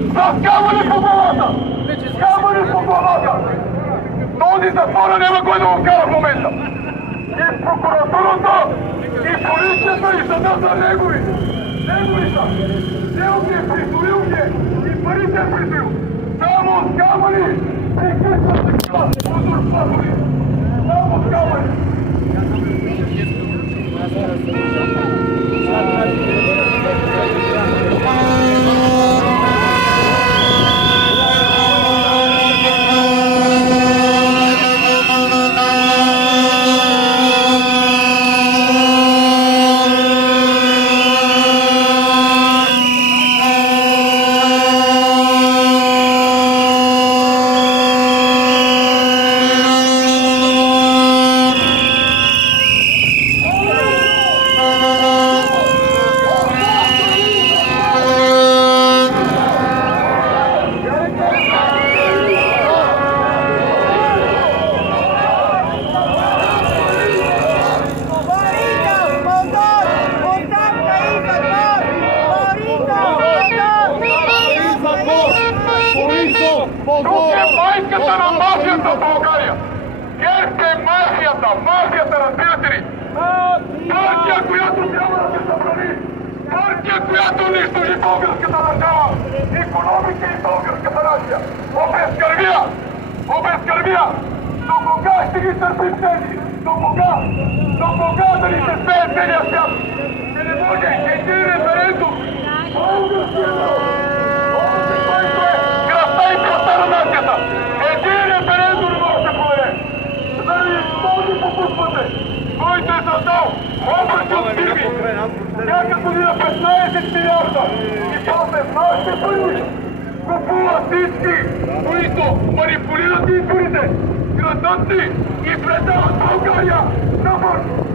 С камъни по главата! Камъни по главата! Този затвора няма кой да го кара в момента! И прокуратурата, и полицията, и съдата негови! Негови са! Дел ги е присвоил ги и парите е присвоил! Само с камъни! Прикритват такива узурпатори! Само с камъни! Тук е майката на мафията в България! ГЕРБ е мафията! Мафията, разбирате ли? Партия, която няма да се събрани! Партия, която унищожи българската държава, икономика и българската нация! Обезкървия! Обезкървия! До кога ще ги търпим тези? До кога? До кога да ни се смее целия свят? Че не може един референдум! Българския народ! Един референдум може да проведе, заради този попутвате, който е създал обръчи от фирми, всяка година 15 милиарда и после в нашите пари купува всички, които манипулират изборите, крадат ни и предават България на мъртво.